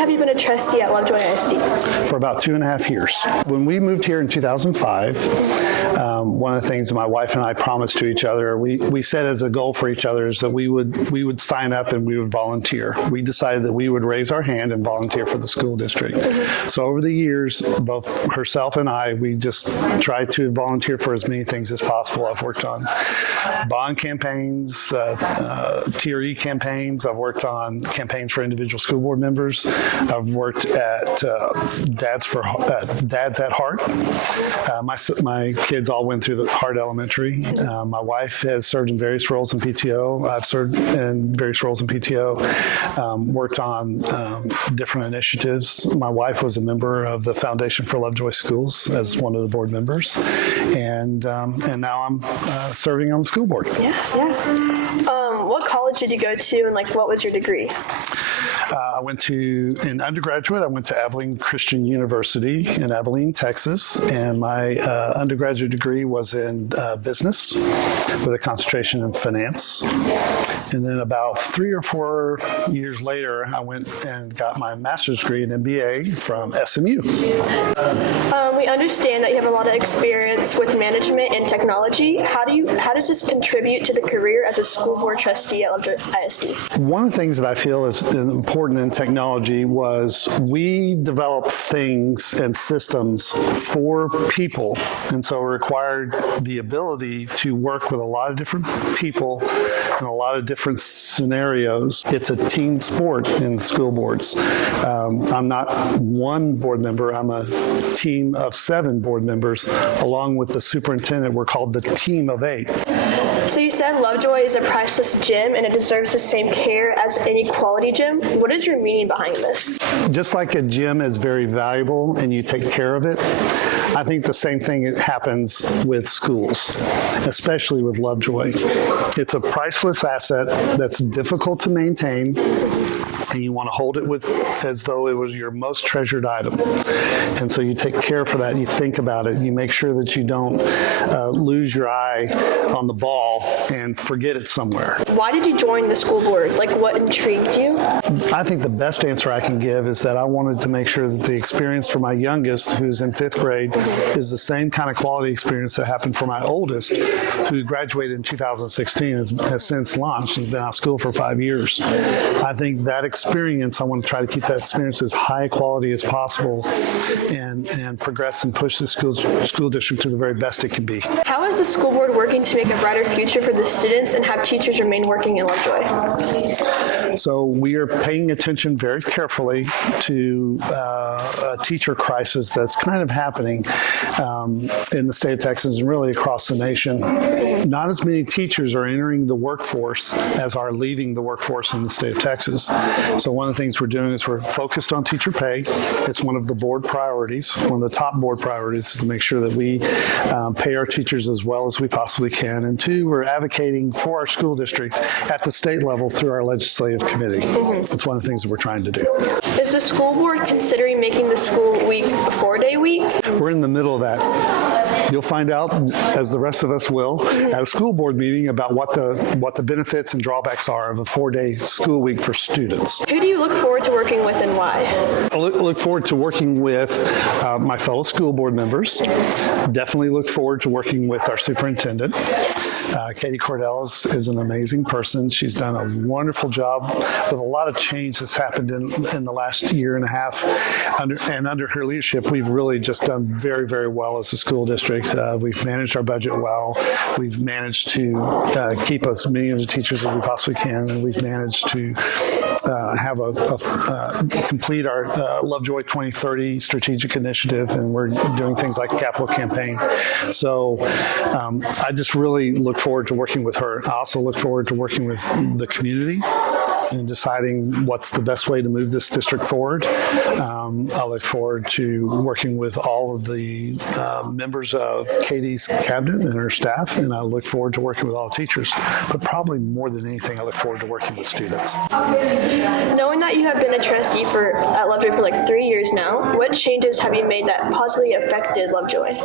have you been a trustee at Lovejoy ISD? For about 2.5 years. When we moved here in 2005, one of the things that my wife and I promised to each other, we set as a goal for each other is that we would sign up and we would volunteer. We decided that we would raise our hand and volunteer for the school district. So over the years, both herself and I, we just tried to volunteer for as many things as possible. I've worked on bond campaigns, TRE campaigns. I've worked on campaigns for individual school board members. I've worked at Dads at Heart. My kids all went through the Hart Elementary. My wife has served in various roles in PTO. I've served in various roles in PTO. Worked on different initiatives. My wife was a member of the Foundation for Lovejoy Schools as one of the board members, and now I'm serving on the school board. Yeah. What college did you go to, and what was your degree? In undergraduate, I went to Abilene Christian University in Abilene, Texas, and my undergraduate degree was in business with a concentration in finance. And then about 3 or 4 years later, I went and got my master's degree in MBA from SMU. We understand that you have a lot of experience with management and technology. How does this contribute to the career as a school board trustee at Lovejoy ISD? One of the things that I feel is important in technology was we developed things and systems for people, and so it required the ability to work with a lot of different people in a lot of different scenarios. It's a team sport in school boards. I'm not one board member. I'm a team of 7 board members, along with the superintendent. We're called the team of 8. So you said Lovejoy is a priceless gym and it deserves the same care as any quality gym. What is your meaning behind this? Just like a gym is very valuable and you take care of it, I think the same thing happens with schools, especially with Lovejoy. It's a priceless asset that's difficult to maintain, and you want to hold it as though it was your most treasured item. And so you take care for that, you think about it, you make sure that you don't lose your eye on the ball and forget it somewhere. Why did you join the school board? What intrigued you? I think the best answer I can give is that I wanted to make sure that the experience for my youngest, who's in 5th grade, is the same kind of quality experience that happened for my oldest, who graduated in 2016, has since launched and been out of school for 5 years. I think that experience, I want to try to keep that experience as high quality as possible and progress and push the school district to the very best it can be. How is the school board working to make a brighter future for the students and have teachers remain working in Lovejoy? So we are paying attention very carefully to a teacher crisis that's kind of happening in the state of Texas and really across the nation. Not as many teachers are entering the workforce as are leaving the workforce in the state of Texas. So one of the things we're doing is we're focused on teacher pay. It's one of the board priorities. One of the top board priorities is to make sure that we pay our teachers as well as we possibly can. And 2, we're advocating for our school district at the state level through our legislative committee. That's one of the things that we're trying to do. Is the school board considering making the school week a 4-day week? We're in the middle of that. You'll find out, as the rest of us will, at a school board meeting about what the benefits and drawbacks are of a 4-day school week for students. Who do you look forward to working with and why? I look forward to working with my fellow school board members. Definitely look forward to working with our superintendent. Katie Cordell is an amazing person. She's done a wonderful job with a lot of change that's happened in the last 1.5 years. Under her leadership, we've really just done very, very well as a school district. We've managed our budget well. We've managed to keep as many of the teachers as we possibly can, and we've managed to complete our Lovejoy 2030 strategic initiative, and we're doing things like the capital campaign. So I just really look forward to working with her. I also look forward to working with the community and deciding what's the best way to move this district forward. I look forward to working with all of the members of Katie's cabinet and her staff, and I look forward to working with all the teachers. But probably more than anything, I look forward to working with students. Knowing that you have been a trustee at Lovejoy for 3 years now, what changes have you made that positively affected Lovejoy?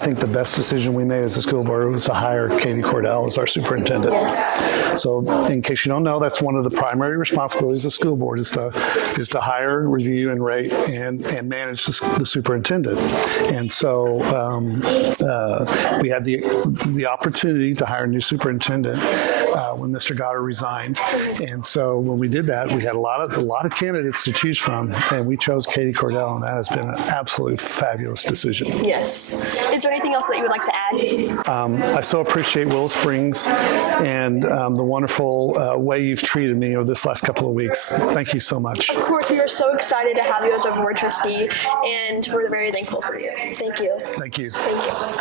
I think the best decision we made as a school board was to hire Katie Cordell as our superintendent. Yes. So in case you don't know, that's that's one of the primary responsibilities of the school board is to hire, review, and rate and manage the superintendent. And so we had the opportunity to hire a new superintendent when Mr. Goddard resigned. And so when we did that, we had a lot of candidates to choose from, and we chose Katie Cordell, and that has been an absolute fabulous decision. Yes. Is there anything else that you would like to add? I so appreciate Willow Springs and the wonderful way you've treated me over this last couple of weeks. Thank you so much. Of course, we are so excited to have you as our board trustee, and we're very thankful for you. Thank you. Thank you. Thank you.